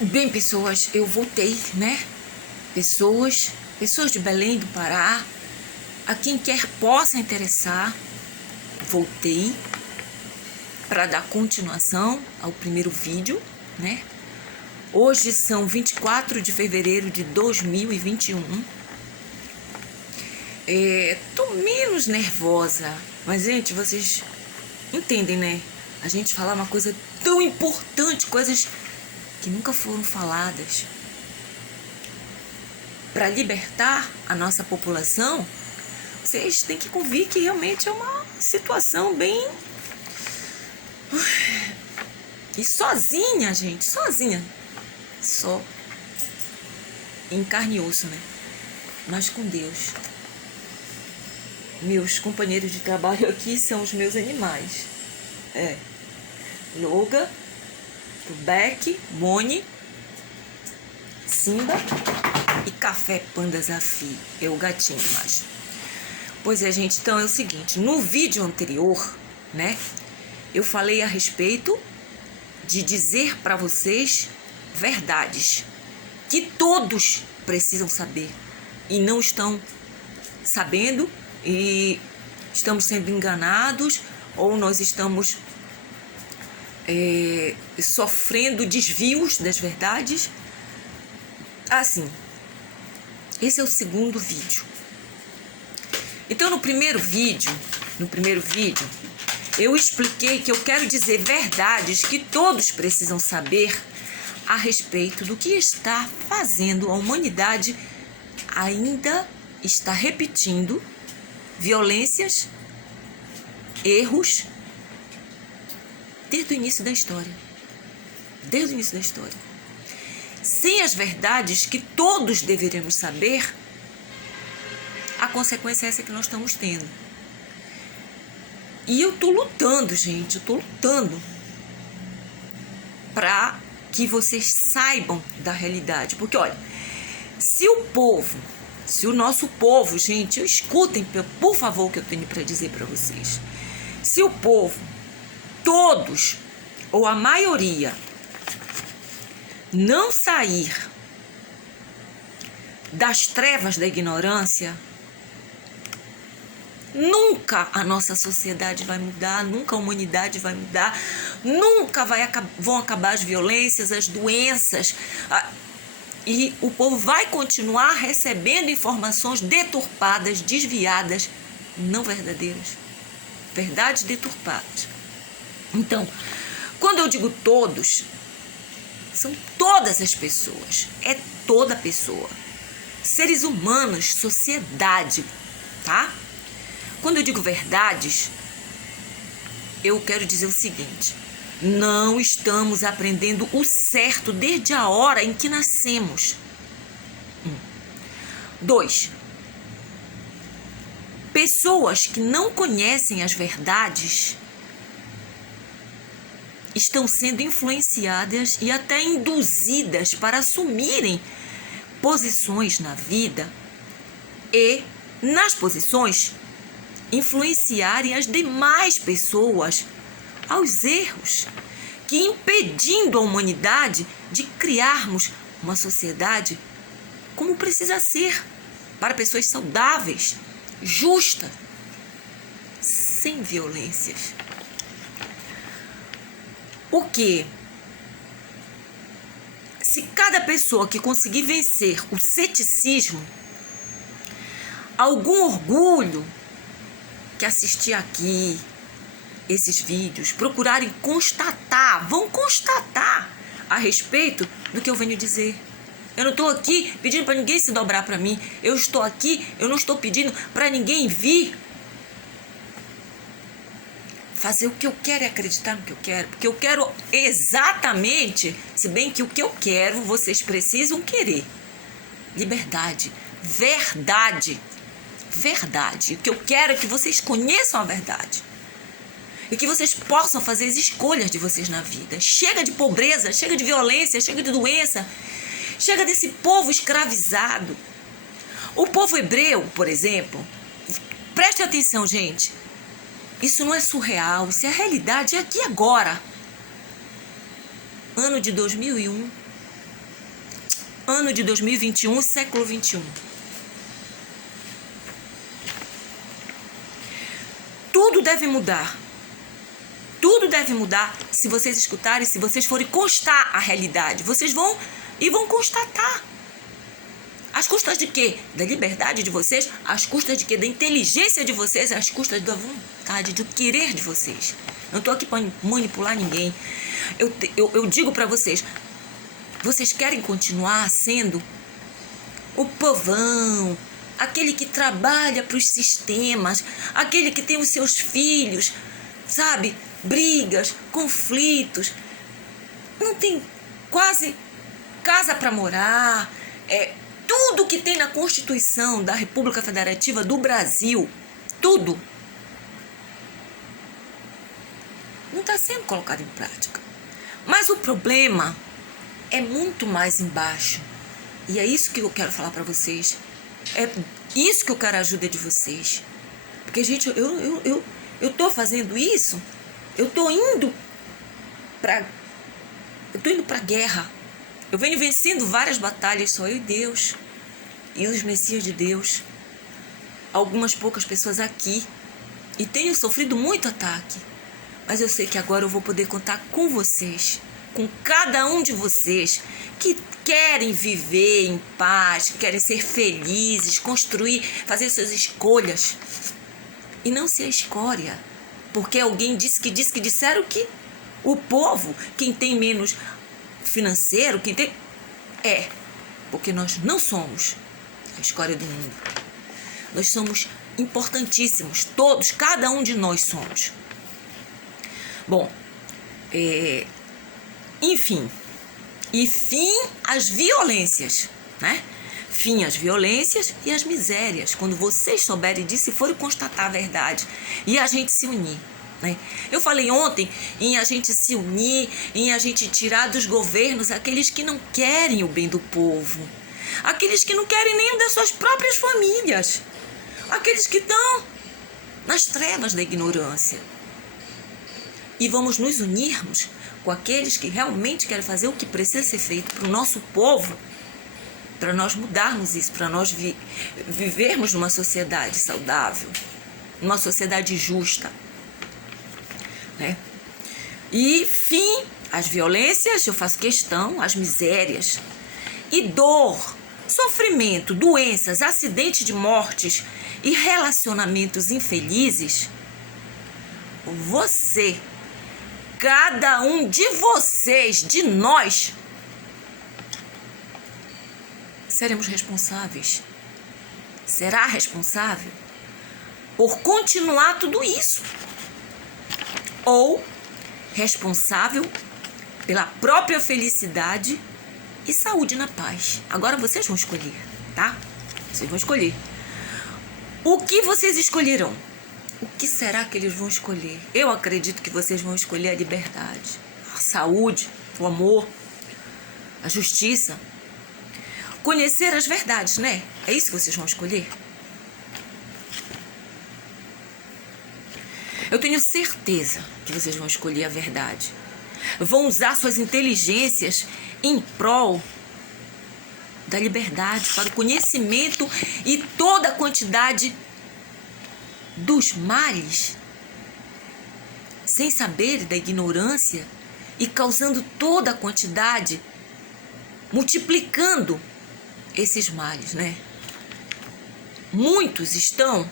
Bem, pessoas, eu voltei, né? Pessoas de Belém do Pará, a quem quer possa interessar, voltei para dar continuação ao primeiro vídeo, né? Hoje são 24 de fevereiro de 2021. Tô menos nervosa, mas, gente, vocês entendem, né? A gente falar uma coisa tão importante, coisas que nunca foram faladas, para libertar a nossa população, vocês têm que convir que realmente é uma situação bem... E sozinha, gente, sozinha, só em carne e osso, né? Mas com Deus. Meus companheiros de trabalho aqui são os meus animais. Loga, Beck, Moni, Simba e Café Panda Zafi. É o gatinho mais. Pois é, gente, então é o seguinte, no vídeo anterior, né, eu falei a respeito de dizer para vocês verdades que todos precisam saber e não estão sabendo, e estamos sendo enganados, ou nós estamos sofrendo desvios das verdades. Assim, esse é o segundo vídeo. Então, no primeiro vídeo, eu expliquei que eu quero dizer verdades que todos precisam saber a respeito do que está fazendo a humanidade ainda está repetindo violências, erros, desde o início da história. Desde o início da história. Sem as verdades que todos deveríamos saber, a consequência é essa que nós estamos tendo. E eu tô lutando, gente, eu tô lutando para que vocês saibam da realidade. Porque, olha, se o nosso povo, gente, escutem, por favor, o que eu tenho para dizer para vocês. Se o povo, todos, ou a maioria, não sair das trevas da ignorância, nunca a nossa sociedade vai mudar, nunca a humanidade vai mudar, nunca vão acabar as violências, as doenças, e o povo vai continuar recebendo informações deturpadas, desviadas, não verdadeiras, verdades deturpadas. Então, quando eu digo todos, são todas as pessoas, é toda pessoa, seres humanos, sociedade, tá? Quando eu digo verdades, eu quero dizer o seguinte: não estamos aprendendo o certo desde a hora em que nascemos. 2. Pessoas que não conhecem as verdades estão sendo influenciadas e até induzidas para assumirem posições na vida e, nas posições, influenciarem as demais pessoas aos erros, que impedindo a humanidade de criarmos uma sociedade como precisa ser, para pessoas saudáveis, justa, sem violências. O que? Se cada pessoa que conseguir vencer o ceticismo, algum orgulho, que assistir aqui esses vídeos, procurarem vão constatar a respeito do que eu venho dizer. Eu não estou aqui pedindo para ninguém se dobrar para mim. Eu estou aqui, eu não estou pedindo para ninguém vir fazer o que eu quero e acreditar no que eu quero. Porque eu quero exatamente, se bem que o que eu quero, vocês precisam querer. Liberdade, verdade. Verdade. O que eu quero é que vocês conheçam a verdade. E que vocês possam fazer as escolhas de vocês na vida. Chega de pobreza, chega de violência, chega de doença. Chega desse povo escravizado. O povo hebreu, por exemplo, preste atenção, gente. Isso não é surreal, isso é a realidade, é aqui agora. Ano de 2001. ano de 2021, século 21. Tudo deve mudar. Tudo deve mudar se vocês escutarem, se vocês forem constar a realidade. Vocês vão constatar. Às custas de quê? Da liberdade de vocês, às custas de quê? Da inteligência de vocês, às custas da vontade, do querer de vocês. Não estou aqui para manipular ninguém. Eu digo para vocês, vocês querem continuar sendo o povão, aquele que trabalha para os sistemas, aquele que tem os seus filhos, sabe? Brigas, conflitos, não tem quase casa para morar, tudo que tem na Constituição da República Federativa do Brasil, tudo, não está sendo colocado em prática. Mas o problema é muito mais embaixo. E é isso que eu quero falar para vocês. É isso que eu quero a ajuda de vocês. Porque, gente, eu tô fazendo isso, eu tô indo pra guerra. Eu venho vencendo várias batalhas, só eu e Deus. E os Messias de Deus. Algumas poucas pessoas aqui. E tenho sofrido muito ataque. Mas eu sei que agora eu vou poder contar com vocês. Com cada um de vocês que querem viver em paz, que querem ser felizes, construir, fazer suas escolhas. E não ser a escória. Porque alguém disseram que o povo, quem tem menos financeiro, quem tem... porque nós não somos a escória do mundo. Nós somos importantíssimos, todos, cada um de nós somos. Bom, enfim, e fim às violências, né? Fim às violências e às misérias, quando vocês souberem disso e forem constatar a verdade e a gente se unir, né? Eu falei ontem em a gente se unir, em a gente tirar dos governos aqueles que não querem o bem do povo, aqueles que não querem nem das suas próprias famílias, aqueles que estão nas trevas da ignorância. E vamos nos unirmos com aqueles que realmente querem fazer o que precisa ser feito para o nosso povo, para nós mudarmos isso, para nós vivermos numa sociedade saudável, numa sociedade justa, né? E fim às violências, eu faço questão, às misérias e dor, sofrimento, doenças, acidentes de mortes e relacionamentos infelizes. Você, cada um de vocês, de nós, seremos responsáveis. Será responsável por continuar tudo isso. Ou responsável pela própria felicidade e saúde na paz. Agora vocês vão escolher, tá? Vocês vão escolher. O que vocês escolherão? O que será que eles vão escolher? Eu acredito que vocês vão escolher a liberdade, a saúde, o amor, a justiça. Conhecer as verdades, né? É isso que vocês vão escolher? Eu tenho certeza que vocês vão escolher a verdade. Vão usar suas inteligências em prol da liberdade, para o conhecimento e toda a quantidade dos males, sem saber da ignorância e causando toda a quantidade, multiplicando esses males, né? Muitos estão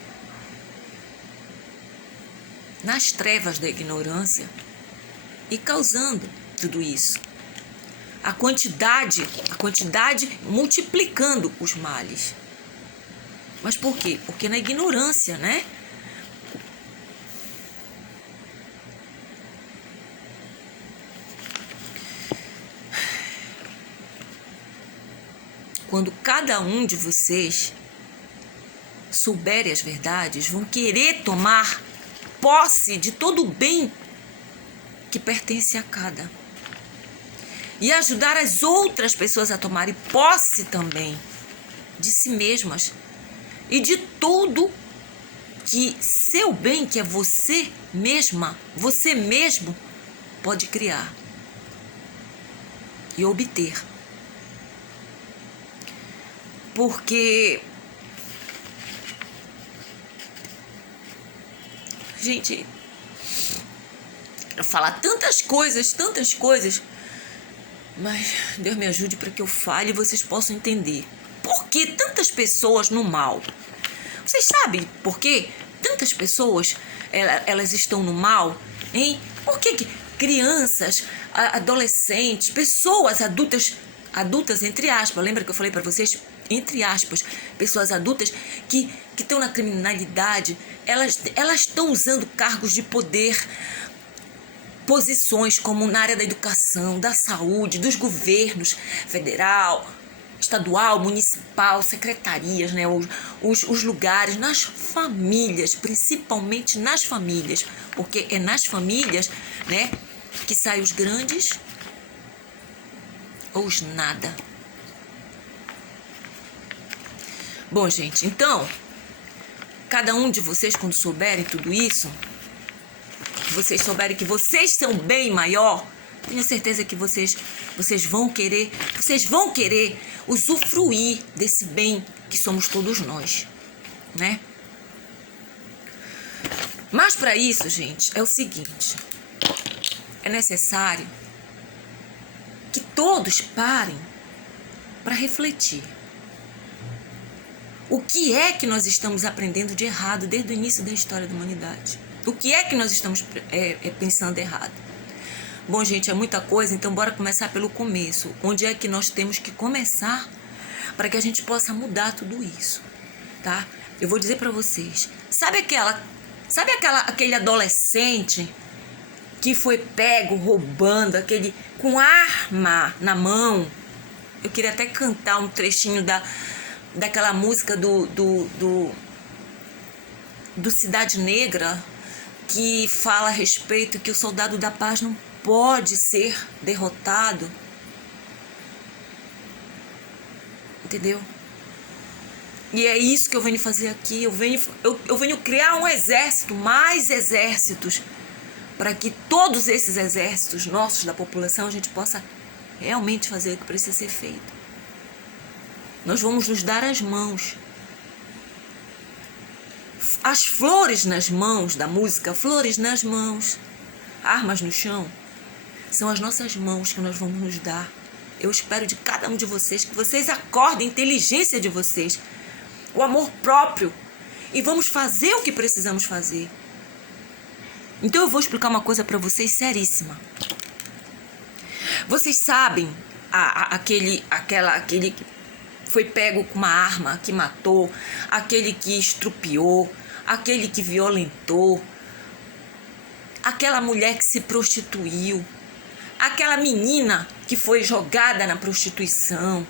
nas trevas da ignorância e causando tudo isso. A quantidade multiplicando os males. Mas por quê? Porque na ignorância, né? Quando cada um de vocês souberem as verdades, vão querer tomar posse de todo o bem que pertence a cada. E ajudar as outras pessoas a tomarem posse também de si mesmas e de tudo que seu bem, que é você mesma, você mesmo, pode criar e obter. porque, gente, eu falar tantas coisas, mas Deus me ajude para que eu fale e vocês possam entender. Por que tantas pessoas no mal? Vocês sabem por que tantas pessoas elas estão no mal, hein? Por que crianças, adolescentes, pessoas adultas entre aspas, lembra que eu falei para vocês? Entre aspas, pessoas adultas que estão na criminalidade, elas estão usando cargos de poder, posições como na área da educação, da saúde, dos governos federal, estadual, municipal, secretarias, né? Os lugares, nas famílias, principalmente nas famílias, porque é nas famílias, né, que saem os grandes ou os nada. Bom, gente, então, cada um de vocês, quando souberem tudo isso, vocês souberem que vocês são bem maior, tenho certeza que vocês vão querer usufruir desse bem que somos todos nós, né? Mas para isso, gente, é o seguinte, é necessário que todos parem para refletir. O que é que nós estamos aprendendo de errado desde o início da história da humanidade? O que é que nós estamos pensando errado? Bom, gente, é muita coisa, então bora começar pelo começo. Onde é que nós temos que começar para que a gente possa mudar tudo isso, tá? Eu vou dizer para vocês. Sabe aquele adolescente que foi pego roubando, aquele com arma na mão? Eu queria até cantar um trechinho daquela música do Cidade Negra, que fala a respeito que o soldado da paz não pode ser derrotado. Entendeu? E é isso que eu venho fazer aqui. Eu venho criar um exército, mais exércitos, para que todos esses exércitos nossos da população a gente possa realmente fazer o que precisa ser feito. Nós vamos nos dar as mãos. As flores nas mãos da música, flores nas mãos, armas no chão, são as nossas mãos que nós vamos nos dar. Eu espero de cada um de vocês que vocês acordem a inteligência de vocês, o amor próprio, e vamos fazer o que precisamos fazer. Então eu vou explicar uma coisa para vocês seríssima. Vocês sabem aquele que foi pego com uma arma, que matou, aquele que estrupiou, aquele que violentou, aquela mulher que se prostituiu, aquela menina que foi jogada na prostituição.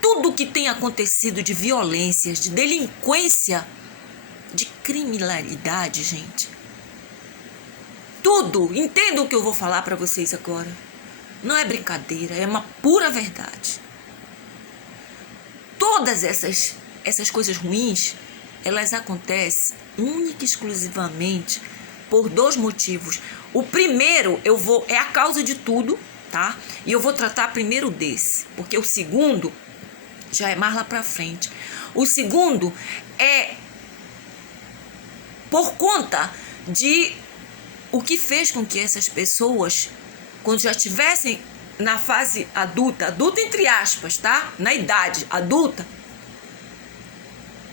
Tudo que tem acontecido de violências, de delinquência, de criminalidade, gente. Tudo. Entendam o que eu vou falar para vocês agora. Não é brincadeira, é uma pura verdade. Todas essas coisas ruins, elas acontecem única e exclusivamente por dois motivos. O primeiro é a causa de tudo, tá? E eu vou tratar primeiro desse, porque o segundo já é mais lá pra frente. O segundo é por conta de o que fez com que essas pessoas, quando já estivessem na fase adulta entre aspas, tá? Na idade adulta,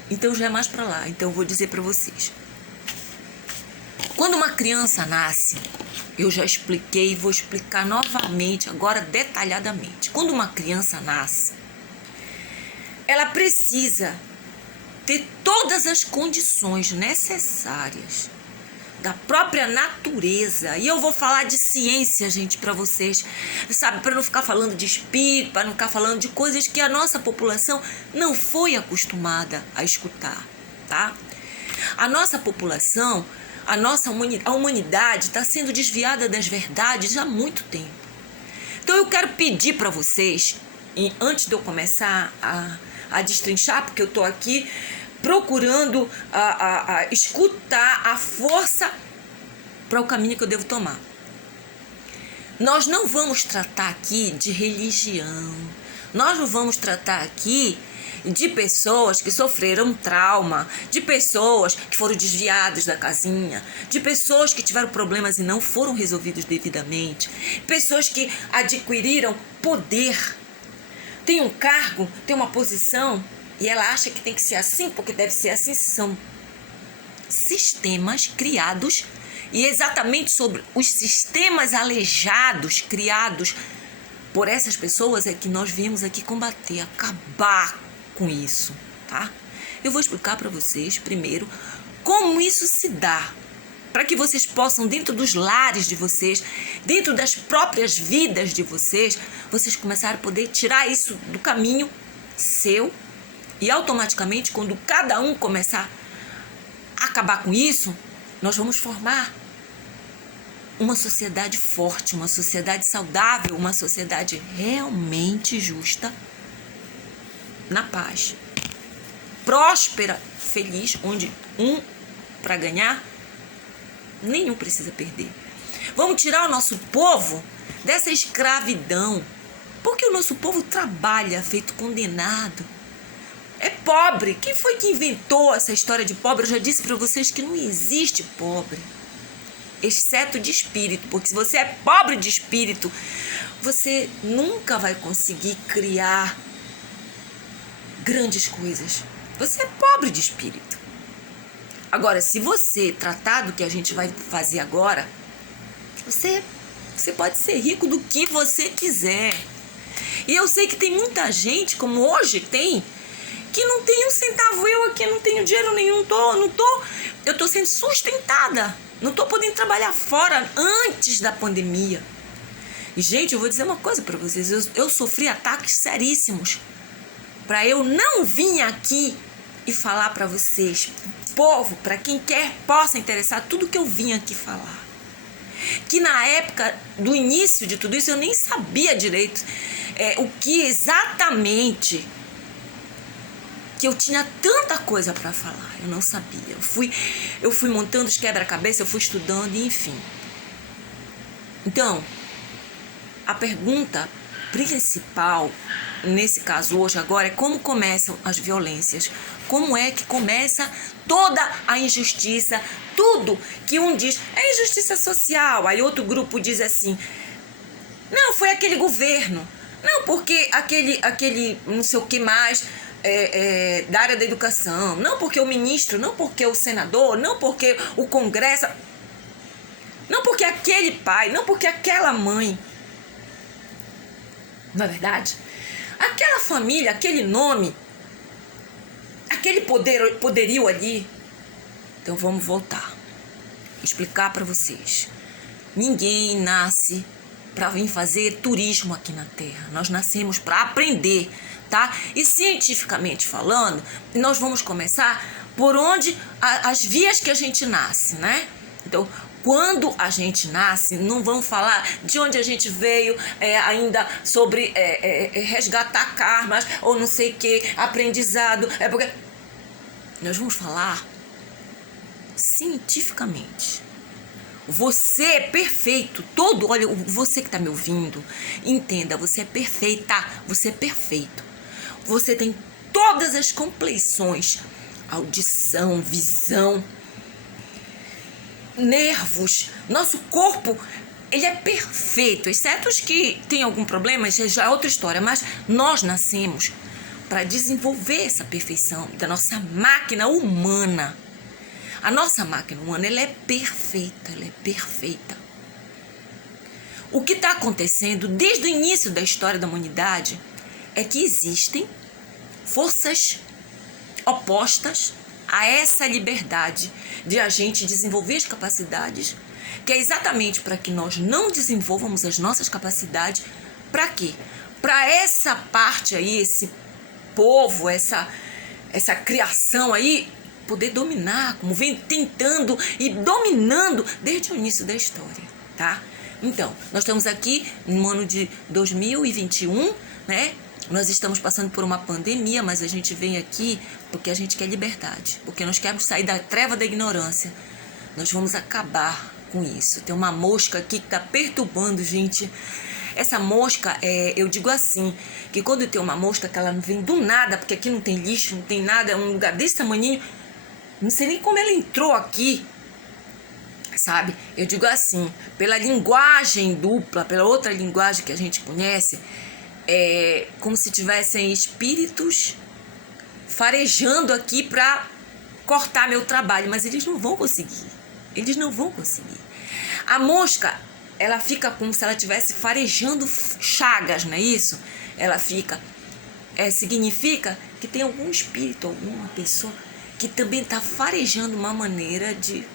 então já é mais pra lá. Então eu vou dizer pra vocês. Quando uma criança nasce, eu já expliquei e vou explicar novamente, agora detalhadamente. Quando uma criança nasce, ela precisa ter todas as condições necessárias da própria natureza. E eu vou falar de ciência, gente, para vocês, sabe? Para não ficar falando de espírito, para não ficar falando de coisas que a nossa população não foi acostumada a escutar, tá? A nossa população, a humanidade está sendo desviada das verdades há muito tempo. Então eu quero pedir para vocês, e antes de eu começar a destrinchar, porque eu estou aqui procurando escutar a força para o caminho que eu devo tomar. Nós não vamos tratar aqui de religião. Nós não vamos tratar aqui de pessoas que sofreram trauma, de pessoas que foram desviadas da casinha, de pessoas que tiveram problemas e não foram resolvidos devidamente, pessoas que adquiriram poder, tem um cargo, tem uma posição e ela acha que tem que ser assim porque deve ser assim. São sistemas criados e exatamente sobre os sistemas aleijados criados por essas pessoas é que nós viemos aqui combater, acabar com isso, tá? Eu vou explicar para vocês primeiro como isso se dá, para que vocês possam, dentro dos lares de vocês, dentro das próprias vidas de vocês, vocês começarem a poder tirar isso do caminho seu e automaticamente, quando cada um começar a acabar com isso, nós vamos formar uma sociedade forte, uma sociedade saudável, uma sociedade realmente justa, na paz, próspera, feliz, onde um para ganhar, nenhum precisa perder. Vamos tirar o nosso povo dessa escravidão, porque o nosso povo trabalha feito condenado, é pobre. Quem foi que inventou essa história de pobre? Eu já disse para vocês que não existe pobre, exceto de espírito, porque se você é pobre de espírito, você nunca vai conseguir criar grandes coisas. Você é pobre de espírito. Agora, se você tratar do que a gente vai fazer agora, você pode ser rico do que você quiser. E eu sei que tem muita gente, como hoje tem, que não tem um centavo. Eu aqui não tenho dinheiro nenhum, eu tô sendo sustentada. Não tô podendo trabalhar fora antes da pandemia. E, gente, eu vou dizer uma coisa para vocês. Eu sofri ataques seríssimos para eu não vir aqui e falar para vocês, povo, para quem quer possa interessar tudo que eu vim aqui falar. Que na época do início de tudo isso eu nem sabia direito o que exatamente, que eu tinha tanta coisa para falar, eu não sabia. Eu fui montando os quebra-cabeça, eu fui estudando, enfim. Então, a pergunta principal, nesse caso hoje agora, é como começam as violências. Como é que começa toda a injustiça, tudo que um diz é injustiça social, aí outro grupo diz assim, não, foi aquele governo, não, porque aquele não sei o que mais, da área da educação, não porque o ministro, não porque o senador, não porque o Congresso, não porque aquele pai, não porque aquela mãe. Não é verdade? Aquela família, aquele nome, aquele poderio ali. Então vamos voltar, explicar para vocês. Ninguém nasce para vir fazer turismo aqui na Terra. Nós nascemos para aprender, tá? E cientificamente falando, nós vamos começar por onde as vias que a gente nasce, né? Então, quando a gente nasce, não vamos falar de onde a gente veio, ainda sobre resgatar karmas ou não sei o que, aprendizado. Porque nós vamos falar cientificamente. Você é perfeito, olha, você que está me ouvindo, entenda, você é perfeita, você é perfeito. Você tem todas as compleições, audição, visão, nervos, nosso corpo, ele é perfeito, exceto os que têm algum problema, já é outra história, mas nós nascemos para desenvolver essa perfeição da nossa máquina humana. A nossa máquina humana, ela é perfeita, ela é perfeita. O que está acontecendo desde o início da história da humanidade é que existem forças opostas a essa liberdade de a gente desenvolver as capacidades, que é exatamente para que nós não desenvolvamos as nossas capacidades. Para quê? Para essa parte aí, esse povo, essa criação aí, poder dominar, como vem tentando e dominando desde o início da história, tá? Então, nós estamos aqui no ano de 2021, né? Nós estamos passando por uma pandemia, mas a gente vem aqui porque a gente quer liberdade, porque nós queremos sair da treva da ignorância. Nós vamos acabar com isso. Tem uma mosca aqui que tá perturbando, gente. Essa mosca, eu digo assim, que quando tem uma mosca que ela não vem do nada, porque aqui não tem lixo, não tem nada, é um lugar desse tamanhinho, não sei nem como ela entrou aqui, sabe? Eu digo assim, pela linguagem dupla, pela outra linguagem que a gente conhece, é como se tivessem espíritos farejando aqui para cortar meu trabalho, mas eles não vão conseguir. Eles não vão conseguir. A mosca, ela fica como se ela estivesse farejando chagas, não é isso? Ela fica, significa que tem algum espírito, alguma pessoa que também está farejando uma maneira de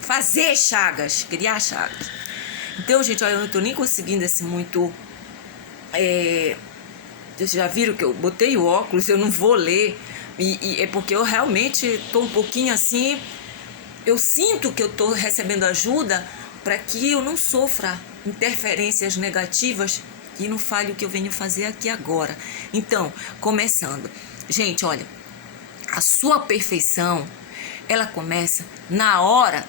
fazer chagas, criar chagas. Então, gente, olha, eu não estou nem conseguindo assim muito... Vocês já viram que eu botei o óculos, eu não vou ler, e é porque eu realmente estou um pouquinho assim, eu sinto que eu estou recebendo ajuda para que eu não sofra interferências negativas e não fale o que eu venho fazer aqui agora. Então, começando. Gente, olha, a sua perfeição, ela começa na hora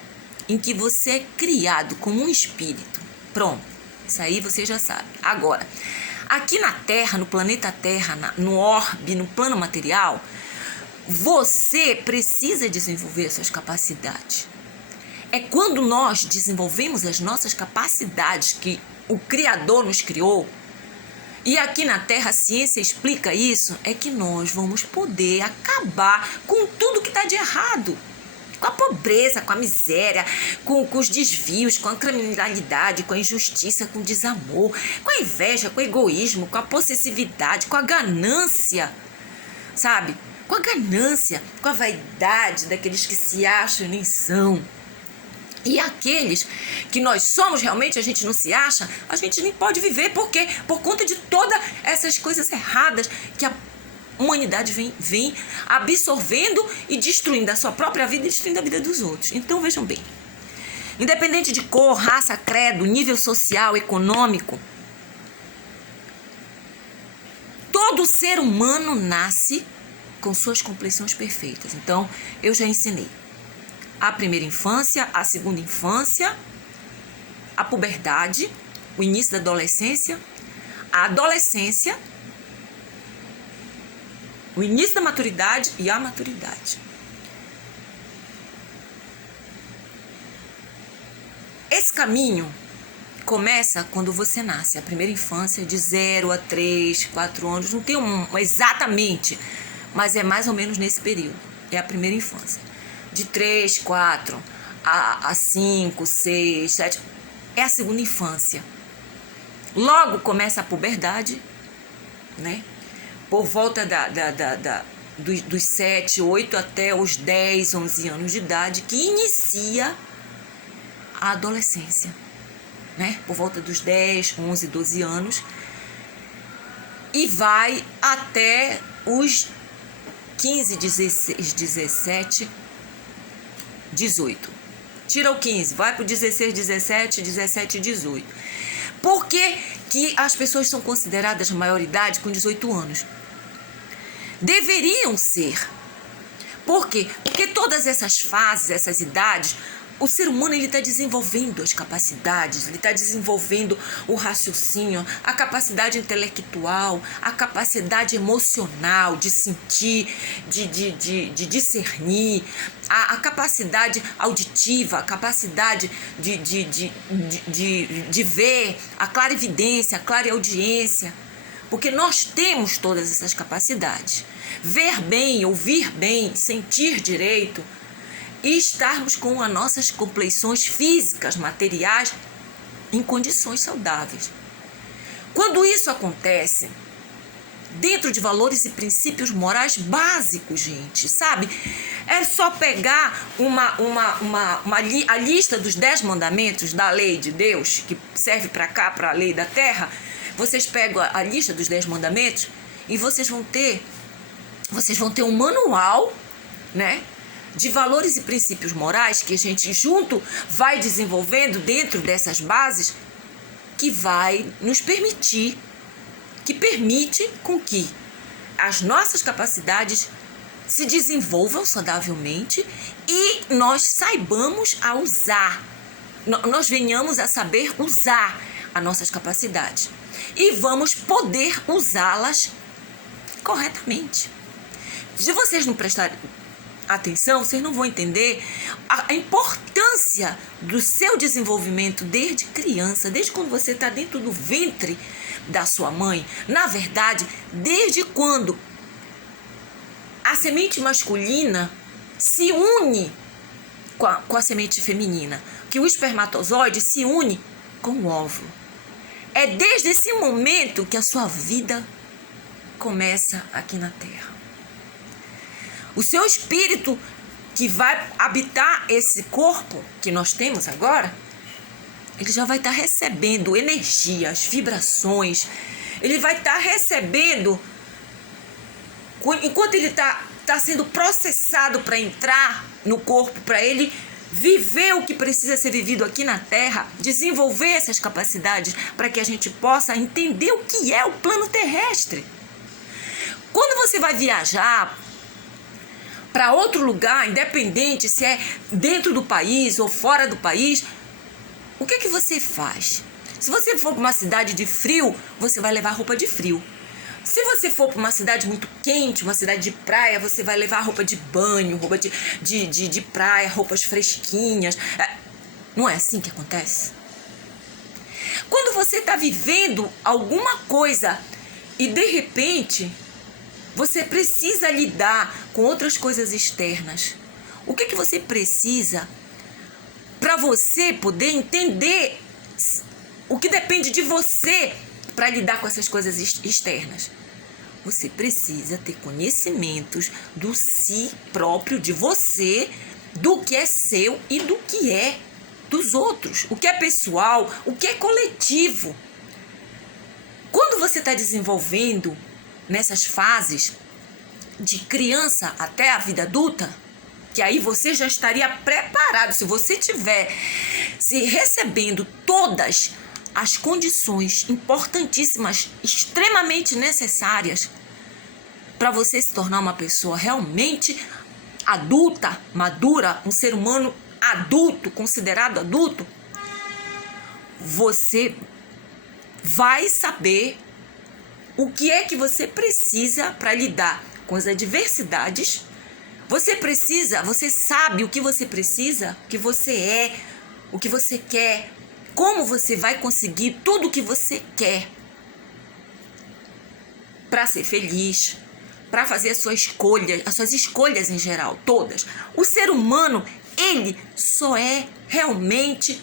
em que você é criado como um espírito. Pronto, isso aí você já sabe. Agora, aqui na Terra, no planeta Terra, no orbe, no plano material, você precisa desenvolver suas capacidades. É quando nós desenvolvemos as nossas capacidades que o Criador nos criou, e aqui na Terra a ciência explica isso, é que nós vamos poder acabar com tudo que está de errado. Com a pobreza, com a miséria, com os desvios, com a criminalidade, com a injustiça, com o desamor, com a inveja, com o egoísmo, com a possessividade, com a ganância, sabe? Com a ganância, com a vaidade daqueles que se acham e nem são. E aqueles que nós somos realmente, a gente não se acha, a gente nem pode viver. Por quê? Por conta de todas essas coisas erradas que a humanidade vem absorvendo e destruindo a sua própria vida e destruindo a vida dos outros. Então, vejam bem. Independente de cor, raça, credo, nível social, econômico, todo ser humano nasce com suas complexões perfeitas. Então, eu já ensinei a primeira infância, a segunda infância, a puberdade, o início da adolescência, a adolescência, o início da maturidade e a maturidade. Esse caminho começa quando você nasce. A primeira infância de 0 a 3, 4 anos, não tem exatamente, mas é mais ou menos nesse período. É a primeira infância. De 3, 4 a 5, 6, 7, é a segunda infância. Logo começa a puberdade, né? Por volta dos 7, 8 até os 10, 11 anos de idade, que inicia a adolescência, né? Por volta dos 10, 11, 12 anos, e vai até os 15, 16, 17, 18. Tira o 15, vai para o 16, 17, 17 e 18. Por que que as pessoas são consideradas maioridade com 18 anos? Deveriam ser. Por quê? Porque todas essas fases, essas idades, o ser humano está desenvolvendo as capacidades, ele está desenvolvendo o raciocínio, a capacidade intelectual, a capacidade emocional de sentir, de discernir, a capacidade auditiva, a capacidade de ver, a clarividência, a clareaudiência, porque nós temos todas essas capacidades. Ver bem, ouvir bem, sentir direito, e estarmos com as nossas compleições físicas, materiais, em condições saudáveis. Quando isso acontece, dentro de valores e princípios morais básicos, gente, sabe? É só pegar a lista dos 10 mandamentos da lei de Deus, que serve para cá, para a lei da terra. Vocês pegam a lista dos 10 mandamentos e vocês vão ter um manual, né, de valores e princípios morais que a gente junto vai desenvolvendo dentro dessas bases, que vai nos permite com que as nossas capacidades se desenvolvam saudavelmente e nós saibamos a usar nós venhamos a saber usar as nossas capacidades e vamos poder usá-las corretamente. Se vocês não prestarem atenção, vocês não vão entender a importância do seu desenvolvimento desde criança, desde quando você está dentro do ventre da sua mãe. Na verdade, desde quando a semente masculina se une com a semente feminina, que o espermatozoide se une com o óvulo. É desde esse momento que a sua vida começa aqui na Terra. O seu espírito que vai habitar esse corpo que nós temos agora, ele já vai estar recebendo energias, vibrações, ele vai estar recebendo, enquanto ele está sendo processado para entrar no corpo, para ele viver o que precisa ser vivido aqui na Terra, desenvolver essas capacidades para que a gente possa entender o que é o plano terrestre. Quando você vai viajar para outro lugar, independente se é dentro do país ou fora do país, o que você faz? Se você for para uma cidade de frio, você vai levar roupa de frio. Se você for para uma cidade muito quente, uma cidade de praia, você vai levar roupa de banho, roupa de praia, roupas fresquinhas. Não é assim que acontece? Quando você está vivendo alguma coisa e de repente você precisa lidar com outras coisas externas, o que você precisa para você poder entender o que depende de você para lidar com essas coisas externas? Você precisa ter conhecimentos do si próprio, de você, do que é seu e do que é dos outros, o que é pessoal, o que é coletivo. Quando você está desenvolvendo nessas fases de criança até a vida adulta, que aí você já estaria preparado, se você tiver se recebendo todas as condições importantíssimas, extremamente necessárias para você se tornar uma pessoa realmente adulta, madura, um ser humano adulto, considerado adulto, você vai saber o que é que você precisa para lidar com as adversidades. Você sabe o que você precisa, o que você é, o que você quer, como você vai conseguir tudo o que você quer para ser feliz, para fazer as suas escolhas em geral, todas. O ser humano, ele só é realmente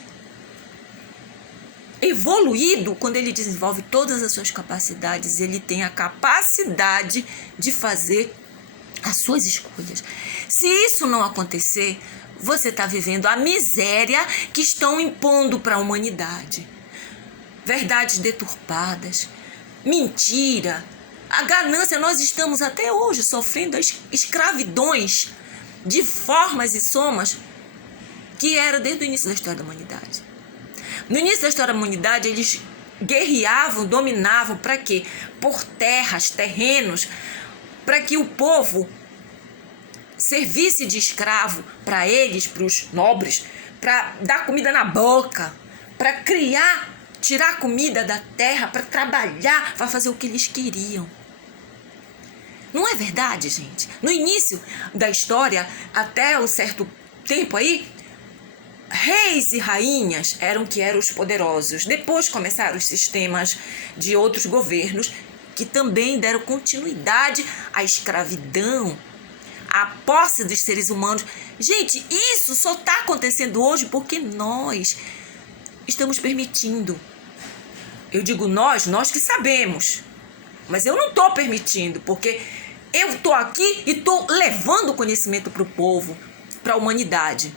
evoluído quando ele desenvolve todas as suas capacidades. Ele tem a capacidade de fazer as suas escolhas. Se isso não acontecer, você está vivendo a miséria que estão impondo para a humanidade. Verdades deturpadas, mentira, a ganância. Nós estamos até hoje sofrendo as escravidões de formas e somas que era desde o início da história da humanidade. No início da história da humanidade, eles guerreavam, dominavam, para quê? Por terras, terrenos, para que o povo servisse de escravo para eles, para os nobres, para dar comida na boca, para tirar comida da terra, para trabalhar, para fazer o que eles queriam. Não é verdade, gente? No início da história, até um certo tempo aí, reis e rainhas eram os poderosos. Depois começaram os sistemas de outros governos que também deram continuidade à escravidão, à posse dos seres humanos. Gente, isso só está acontecendo hoje porque nós estamos permitindo. Eu digo nós que sabemos. Mas eu não estou permitindo, porque eu estou aqui e estou levando conhecimento para o povo, para a humanidade.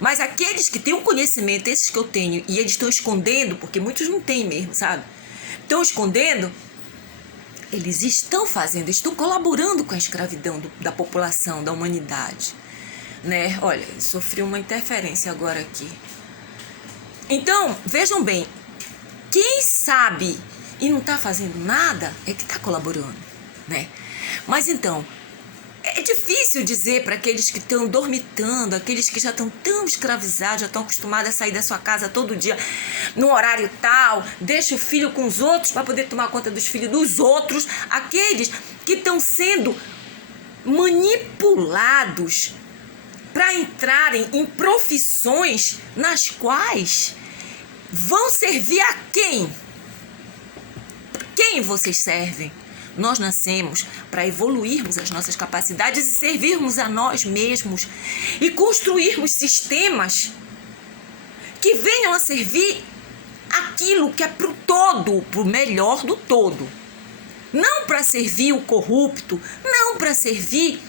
Mas aqueles que têm o conhecimento, esses que eu tenho, e eles estão escondendo, porque muitos não têm mesmo, sabe? Estão escondendo, eles estão colaborando com a escravidão da população, da humanidade, né? Olha, sofri uma interferência agora aqui. Então, vejam bem, quem sabe e não está fazendo nada é que está colaborando, né? Mas então, é difícil difícil dizer para aqueles que estão dormitando, aqueles que já estão tão escravizados, já estão acostumados a sair da sua casa todo dia no horário tal, deixa o filho com os outros para poder tomar conta dos filhos dos outros, aqueles que estão sendo manipulados para entrarem em profissões nas quais vão servir a quem? Quem vocês servem? Nós nascemos para evoluirmos as nossas capacidades e servirmos a nós mesmos e construirmos sistemas que venham a servir aquilo que é para o todo, para o melhor do todo. Não para servir o corrupto, não para servir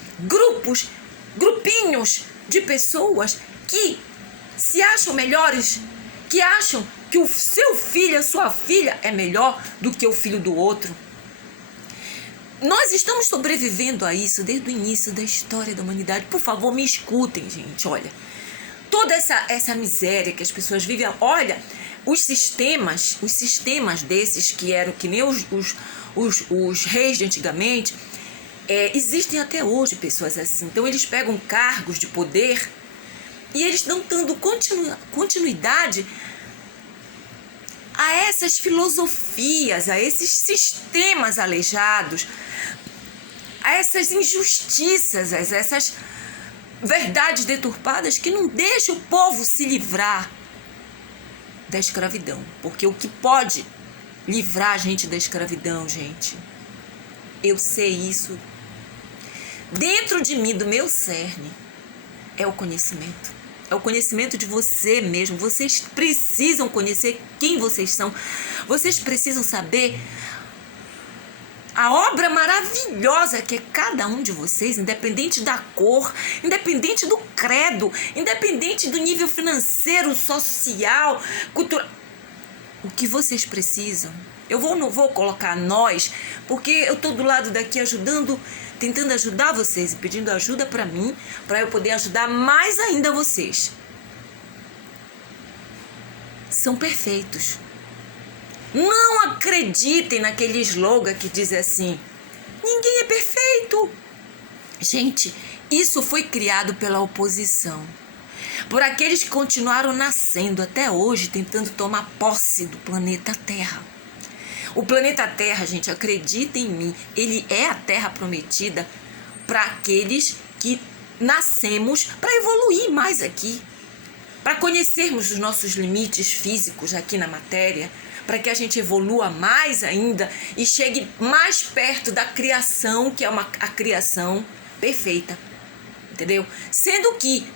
grupinhos de pessoas que se acham melhores, que acham que o seu filho, a sua filha é melhor do que o filho do outro. Nós estamos sobrevivendo a isso desde o início da história da humanidade. Por favor, me escutem, gente. Olha, toda essa miséria que as pessoas vivem. Olha, os sistemas desses que eram que nem os reis de antigamente, existem até hoje pessoas assim. Então, eles pegam cargos de poder e eles estão dando continuidade a essas filosofias, a esses sistemas aleijados, a essas injustiças, a essas verdades deturpadas que não deixam o povo se livrar da escravidão. Porque o que pode livrar a gente da escravidão, gente, eu sei isso, dentro de mim, do meu cerne, é o conhecimento. É o conhecimento de você mesmo. Vocês precisam conhecer quem vocês são. Vocês precisam saber a obra maravilhosa que é cada um de vocês, independente da cor, independente do credo, independente do nível financeiro, social, cultural. O que vocês precisam. Eu não vou colocar nós, porque eu estou do lado daqui ajudando, tentando ajudar vocês e pedindo ajuda para mim, para eu poder ajudar mais ainda vocês. São perfeitos. Não acreditem naquele slogan que diz assim: ninguém é perfeito. Gente, isso foi criado pela oposição, por aqueles que continuaram nascendo até hoje, tentando tomar posse do planeta Terra. O planeta Terra, gente, acredita em mim, ele é a Terra prometida para aqueles que nascemos para evoluir mais aqui, para conhecermos os nossos limites físicos aqui na matéria, para que a gente evolua mais ainda e chegue mais perto da criação, que é a criação perfeita, entendeu? Sendo que,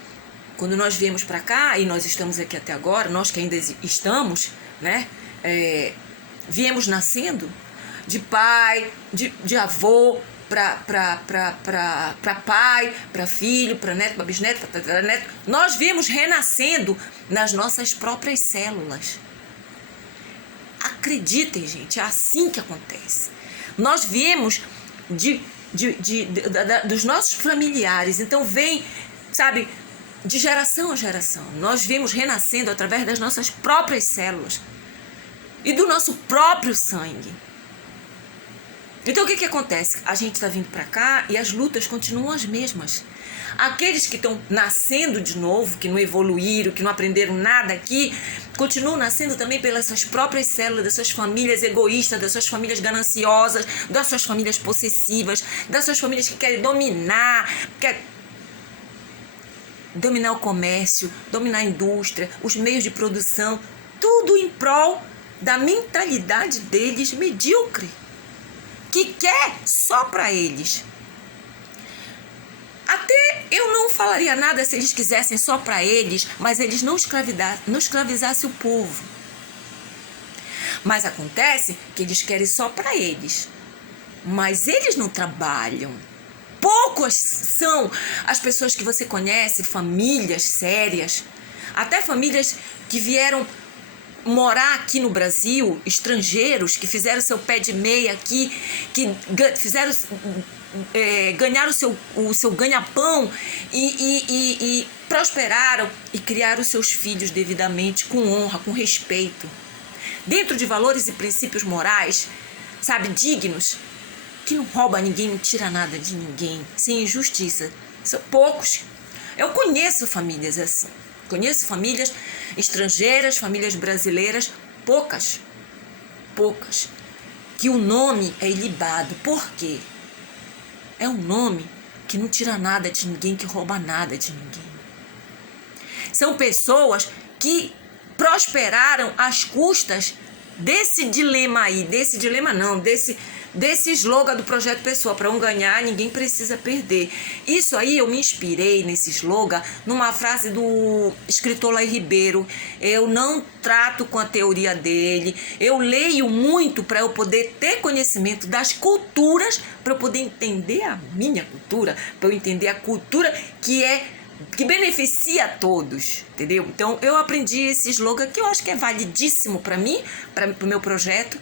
quando nós viemos para cá, e nós estamos aqui até agora, nós que ainda estamos, né, viemos nascendo de pai, de avô, para pai, para filho, para neto, para bisneto, para tataraneto. Nós viemos renascendo nas nossas próprias células. Acreditem, gente, é assim que acontece. Nós viemos dos nossos familiares, então vem, sabe, de geração a geração. Nós viemos renascendo através das nossas próprias células e do nosso próprio sangue. Então o que acontece? A gente está vindo para cá e as lutas continuam as mesmas. Aqueles que estão nascendo de novo, que não evoluíram, que não aprenderam nada aqui, continuam nascendo também pelas suas próprias células, das suas famílias egoístas, das suas famílias gananciosas, das suas famílias possessivas, das suas famílias que querem dominar o comércio, dominar a indústria, os meios de produção, tudo em prol da mentalidade deles medíocre, que quer só para eles. Até eu não falaria nada se eles quisessem só para eles, mas eles não escravizassem o povo. Mas acontece que eles querem só para eles, mas eles não trabalham. Poucas são as pessoas que você conhece, famílias sérias, até famílias que vieram morar aqui no Brasil, estrangeiros que fizeram seu pé de meia aqui, que fizeram ganhar o seu ganha-pão e prosperaram e criaram seus filhos devidamente, com honra, com respeito, dentro de valores e princípios morais, sabe, dignos, que não rouba ninguém, não tira nada de ninguém, sem injustiça, São poucos. Eu conheço famílias assim. Conheço famílias estrangeiras, famílias brasileiras, poucas. Que o nome é ilibado. Por quê? É um nome que não tira nada de ninguém, que rouba nada de ninguém. São pessoas que prosperaram às custas desse dilema aí, desse slogan do Projeto Pessoa, para um ganhar, ninguém precisa perder. Isso aí eu me inspirei nesse slogan numa frase do escritor Lai Ribeiro. Eu não trato com a teoria dele, eu leio muito para eu poder ter conhecimento das culturas, para eu poder entender a minha cultura, para eu entender a cultura que beneficia a todos, entendeu? Então eu aprendi esse slogan que eu acho que é validíssimo para mim, para o meu projeto,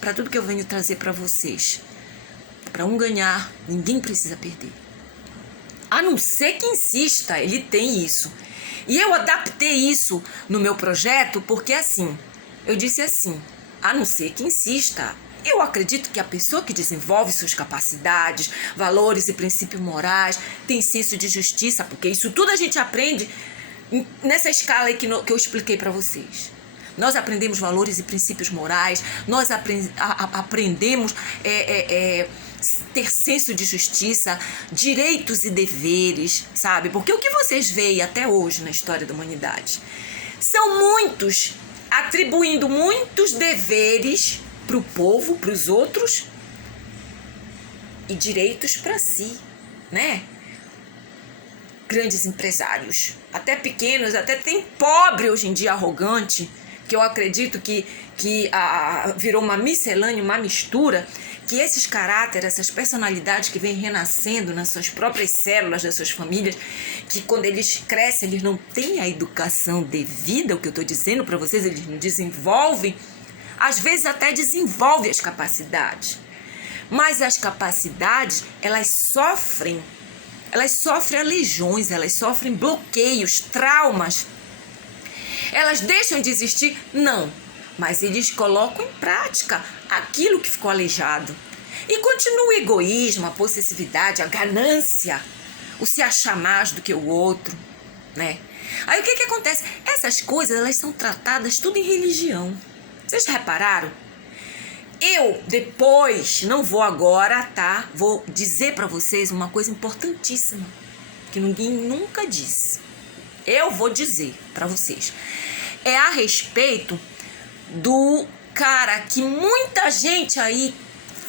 para tudo que eu venho trazer para vocês. Para um ganhar, ninguém precisa perder. A não ser que insista, ele tem isso. E eu adaptei isso no meu projeto porque assim, eu disse assim, a não ser que insista. Eu acredito que a pessoa que desenvolve suas capacidades, valores e princípios morais, tem senso de justiça, porque isso tudo a gente aprende nessa escala aí que eu expliquei para vocês. Nós aprendemos valores e princípios morais, nós aprendemos ter senso de justiça, direitos e deveres, sabe? Porque o que vocês veem até hoje na história da humanidade são muitos atribuindo muitos deveres para o povo, para os outros, e direitos para si, né? Grandes empresários, até pequenos, até tem pobre hoje em dia arrogante, que eu acredito que virou uma miscelânea, uma mistura, que esses caráteres, essas personalidades que vêm renascendo nas suas próprias células, das suas famílias, que quando eles crescem, eles não têm a educação devida, o que eu estou dizendo para vocês, eles não desenvolvem, às vezes até desenvolvem as capacidades. Mas as capacidades, elas sofrem aleijões, elas sofrem bloqueios, traumas. Elas deixam de existir? Não. Mas eles colocam em prática aquilo que ficou aleijado. E continua o egoísmo, a possessividade, a ganância, o se achar mais do que o outro, né? Aí o que acontece? Essas coisas, elas são tratadas tudo em religião. Vocês repararam? Eu depois, não vou agora, tá? Vou dizer para vocês uma coisa importantíssima, que ninguém nunca disse. Eu vou dizer para vocês. É a respeito do cara que muita gente aí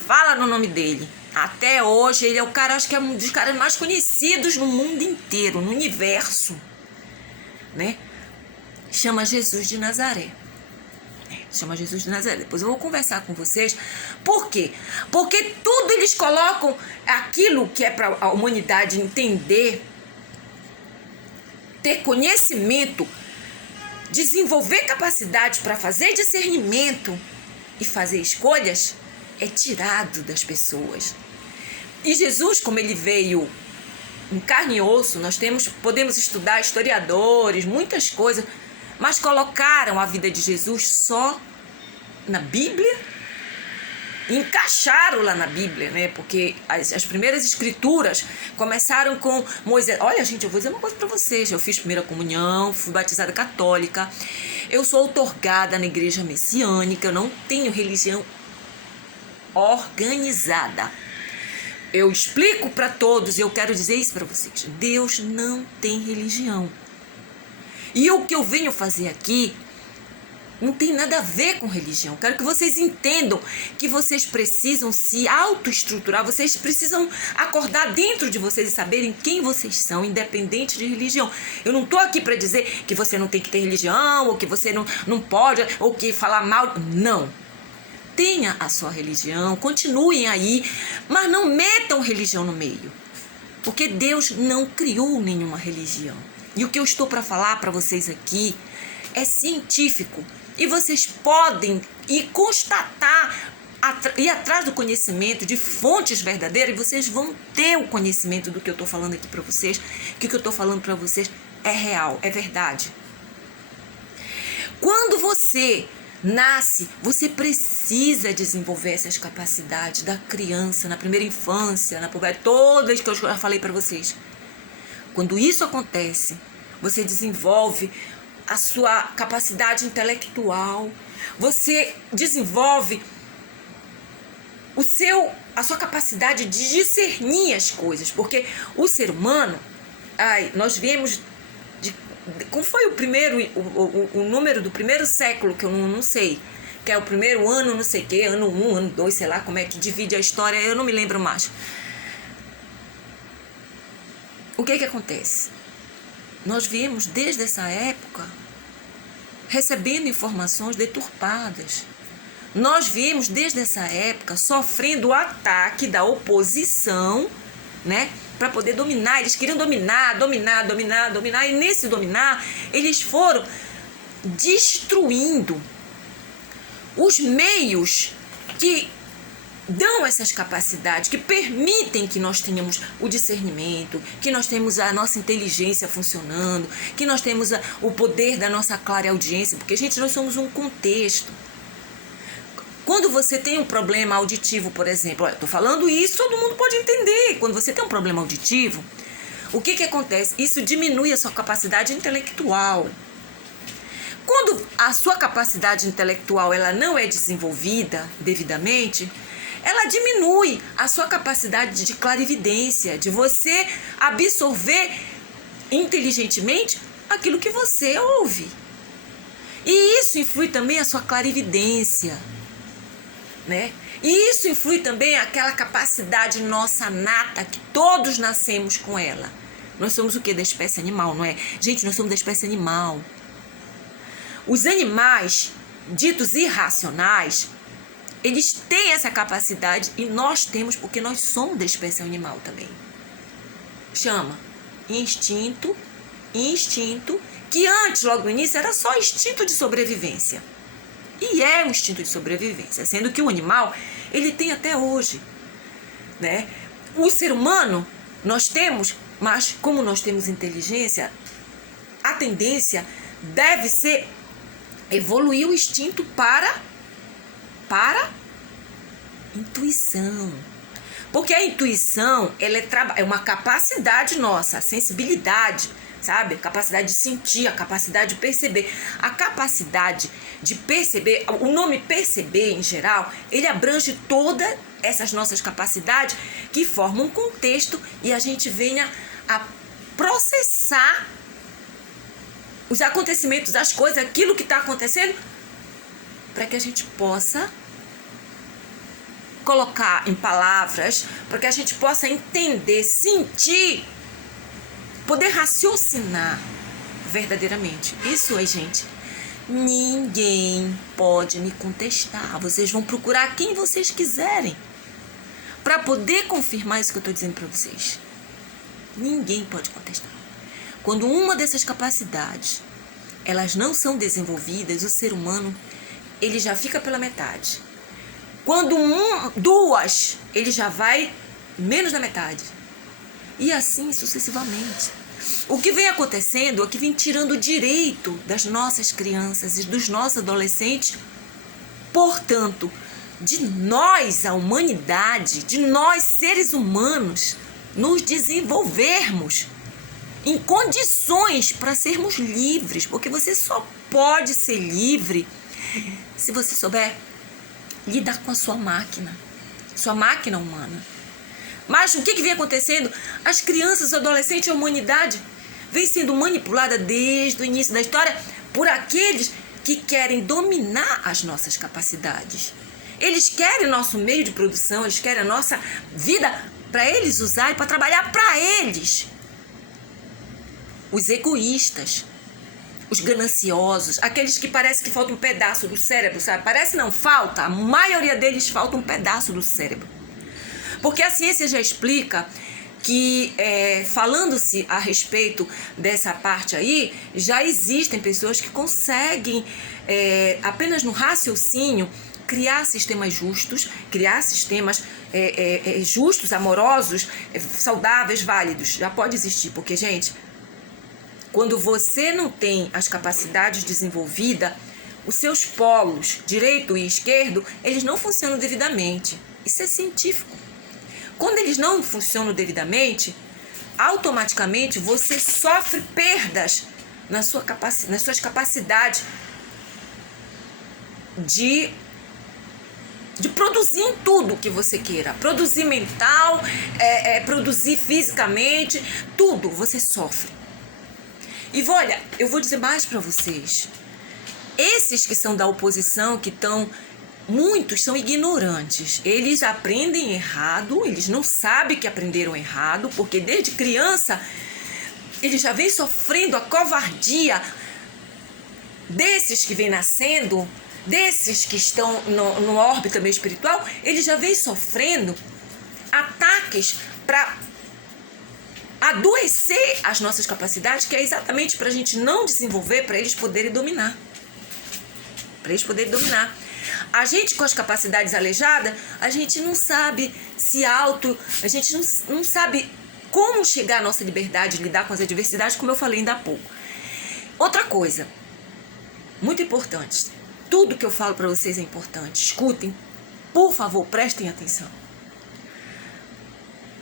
fala no nome dele. Até hoje, ele é o cara, acho que é um dos caras mais conhecidos no mundo inteiro, no universo, né? Chama Jesus de Nazaré. Chama Jesus de Nazaré. Depois eu vou conversar com vocês. Por quê? Porque tudo eles colocam aquilo que é para a humanidade entender, ter conhecimento, desenvolver capacidade para fazer discernimento e fazer escolhas, é tirado das pessoas. E Jesus, como ele veio em carne e osso, nós podemos estudar historiadores, muitas coisas, mas colocaram a vida de Jesus só na Bíblia, encaixaram lá na Bíblia, né? Porque as primeiras escrituras começaram com Moisés. Olha, gente, eu vou dizer uma coisa para vocês. Eu fiz primeira comunhão, fui batizada católica, eu sou outorgada na igreja messiânica, eu não tenho religião organizada. Eu explico para todos, e eu quero dizer isso para vocês. Deus não tem religião. E o que eu venho fazer aqui não tem nada a ver com religião. Quero que vocês entendam que vocês precisam se autoestruturar, vocês precisam acordar dentro de vocês e saberem quem vocês são, independente de religião. Eu não estou aqui para dizer que você não tem que ter religião, ou que você não pode, ou que falar mal. Não. Tenha a sua religião, continuem aí, mas não metam religião no meio. Porque Deus não criou nenhuma religião. E o que eu estou para falar para vocês aqui é científico. E vocês podem ir constatar, ir atrás do conhecimento de fontes verdadeiras, e vocês vão ter o conhecimento do que eu estou falando aqui para vocês, que o que eu estou falando para vocês é real, é verdade. Quando você nasce, você precisa desenvolver essas capacidades da criança, na primeira infância, na puberdade, todas que eu já falei para vocês. Quando isso acontece, você desenvolve a sua capacidade intelectual, você desenvolve a sua capacidade de discernir as coisas, porque o ser humano, nós viemos como foi o número do primeiro século, que eu não sei, que é o primeiro ano, não sei o que, ano 1, ano 2, sei lá como é que divide a história, eu não me lembro mais. O que acontece? Nós viemos desde essa época recebendo informações deturpadas. Nós viemos desde essa época sofrendo o ataque da oposição, né? Para poder dominar. Eles queriam dominar. E nesse dominar, eles foram destruindo os meios que dão essas capacidades, que permitem que nós tenhamos o discernimento, que nós temos a nossa inteligência funcionando, que nós temos o poder da nossa clareaudiência, porque, gente, nós somos um contexto. Quando você tem um problema auditivo, por exemplo, eu estou falando isso, todo mundo pode entender. Quando você tem um problema auditivo, o que acontece? Isso diminui a sua capacidade intelectual. Quando a sua capacidade intelectual ela não é desenvolvida devidamente, ela diminui a sua capacidade de clarividência, de você absorver inteligentemente aquilo que você ouve. E isso influi também a sua clarividência, né? E isso influi também aquela capacidade nossa nata, que todos nascemos com ela. Nós somos o quê? Da espécie animal, não é? Gente, nós somos da espécie animal. Os animais ditos irracionais, eles têm essa capacidade e nós temos, porque nós somos da espécie animal também. Chama instinto, que antes, logo no início, era só instinto de sobrevivência. E é um instinto de sobrevivência, sendo que o animal, ele tem até hoje, né? O ser humano, nós temos, mas como nós temos inteligência, a tendência deve ser evoluir o instinto para intuição. Porque a intuição, ela é uma capacidade nossa, a sensibilidade, sabe? A capacidade de sentir, a capacidade de perceber. A capacidade de perceber, o nome perceber em geral, ele abrange todas essas nossas capacidades que formam um contexto e a gente venha a processar os acontecimentos, as coisas, aquilo que está acontecendo, para que a gente possa colocar em palavras, para que a gente possa entender, sentir, poder raciocinar verdadeiramente. Isso aí, gente, ninguém pode me contestar. Vocês vão procurar quem vocês quiserem para poder confirmar isso que eu estou dizendo para vocês. Ninguém pode contestar. Quando uma dessas capacidades elas não são desenvolvidas, o ser humano ele já fica pela metade. Quando duas, ele já vai menos da metade. E assim sucessivamente. O que vem acontecendo é que vem tirando o direito das nossas crianças e dos nossos adolescentes, portanto, de nós, a humanidade, de nós, seres humanos, nos desenvolvermos em condições para sermos livres, porque você só pode ser livre se você souber lidar com a sua máquina humana. Mas o que vem acontecendo? As crianças, os adolescentes, a humanidade vem sendo manipulada desde o início da história por aqueles que querem dominar as nossas capacidades. Eles querem o nosso meio de produção, eles querem a nossa vida para eles usarem, para trabalhar para eles. Os egoístas, os gananciosos, aqueles que parece que falta um pedaço do cérebro, sabe? Parece não, falta. A maioria deles falta um pedaço do cérebro. Porque a ciência já explica que, falando-se a respeito dessa parte aí, já existem pessoas que conseguem, apenas no raciocínio, criar sistemas justos, justos, amorosos, saudáveis, válidos. Já pode existir, porque, gente, quando você não tem as capacidades desenvolvidas, os seus polos, direito e esquerdo, eles não funcionam devidamente. Isso é científico. Quando eles não funcionam devidamente, automaticamente você sofre perdas nas suas capacidades de produzir em tudo que você queira. Produzir mental, produzir fisicamente, tudo você sofre. E olha, eu vou dizer mais para vocês. Esses que são da oposição, muitos são ignorantes. Eles aprendem errado, eles não sabem que aprenderam errado, porque desde criança eles já vêm sofrendo a covardia desses que vêm nascendo, desses que estão no órbita meio espiritual, eles já vêm sofrendo ataques para adoecer as nossas capacidades, que é exatamente para a gente não desenvolver, para eles poderem dominar. A gente com as capacidades aleijadas, a gente não sabe a gente não sabe como chegar à nossa liberdade, lidar com as adversidades, como eu falei ainda há pouco. Outra coisa, muito importante, tudo que eu falo para vocês é importante, escutem, por favor, prestem atenção.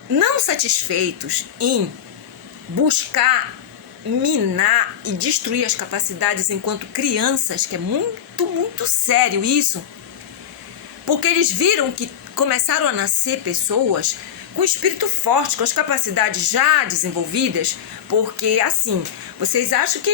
Não satisfeitos em buscar minar e destruir as capacidades enquanto crianças, que é muito, muito sério isso, porque eles viram que começaram a nascer pessoas com espírito forte, com as capacidades já desenvolvidas, porque assim, vocês acham que